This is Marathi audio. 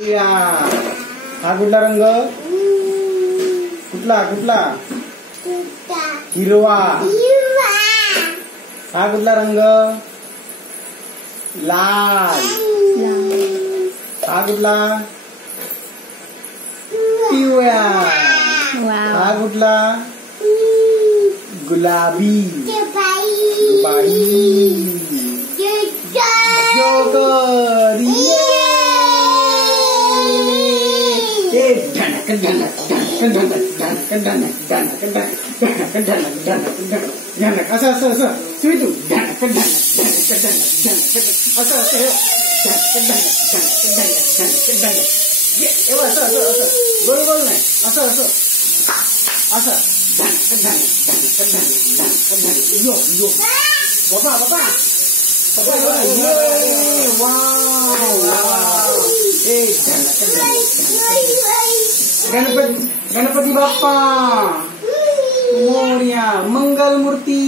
या हा कुठला रंग? कुठला कुठला? हिरवा. हा कुठला रंग? लाल. हा कुठला? पिवळा. हा कुठला? गुलाबी. जोकर. असं असं असं स्वीटू असं असं असं असं असं गोल गोल नाही असं असं असं यो यो बाबा बाबा गणपती गणपती बाप्पा मोरया मंगल मूर्ती.